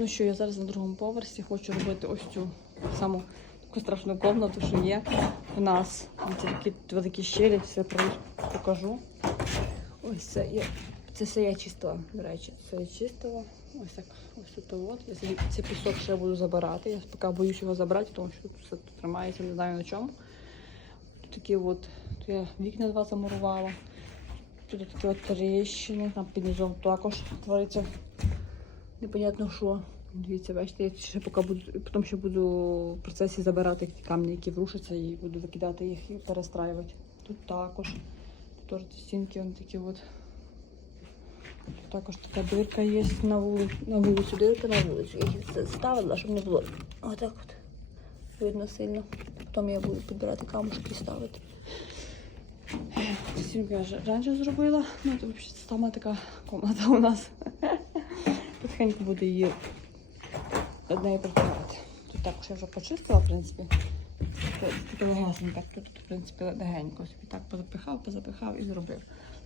Ну що, я зараз на другому поверсі хочу робити ось цю саму таку страшну комнату, що є у нас. Це такі великі щелі, все покажу. Ось це я. Це все я чистила, до речі, це я чистила. Ось так, ось тут от. Цей пісок ще буду забирати. Я поки боюсь його забрати, тому що тут все тут тримається, не знаю на чому. Тут такі от, тут я вікна два замурувала. Тут такі от тріщини, там під низом також твориться непонятно що. Дивіться, бачите, я ще поки буду, потім ще буду в процесі забирати ті камні, які врушаться, і буду викидати їх і перестраювати. Тут також. Тут теж стінки вони такі от. Тут також така дирка є на вулицю, на вулицю, дирка на вулицю. Я їх ставила, щоб не було отак от. Видно сильно. Потім я буду підбирати камушки і ставити. Стінку я раніше зробила. Ну, це взагалі сама така комната у нас. Потихеньку буду її од неї працювати. Тут також я вже почистила, в принципі. Таке легасенько, тут, в принципі, легенько. Собі так позапихав, позапихав і зробив.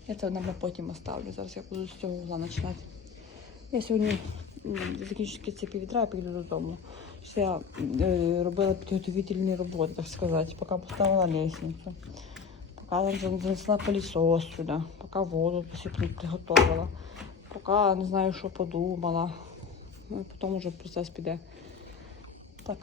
Я це на потім оставлю. Зараз я буду з цього вугла починати. Я сьогодні закінчу ці піввітра і піду додому. Що я е, робила підготовительні роботи, так сказати, поки поставила лестницю. Поки занесла пилісос сюди, поки воду посипну приготувала, поки не знаю, що подумала. Ну, потім вже процес піде. Так,